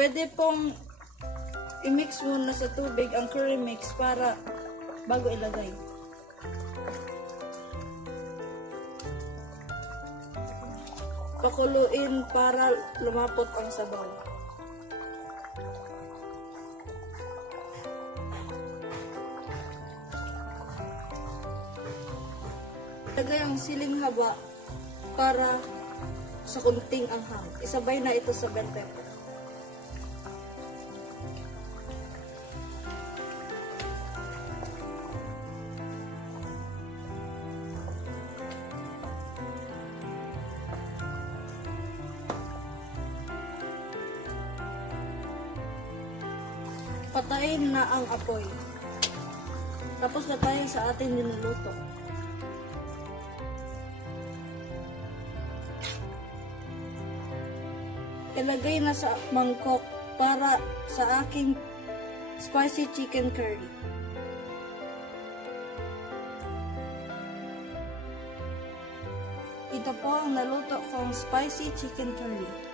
Pwede pong i-mix muna sa tubig ang curry mix para bago ilagay. Pakuluin para lumapot ang sabaw. Ilagay ang siling haba para sa kunting anghang. Isabay na ito sa bell pepper. Patayin na ang apoy. Tapos na tayo sa ating niluluto. Ilagay na sa mangkok para sa aking spicy chicken curry. Ito po ang naluto kong spicy chicken curry.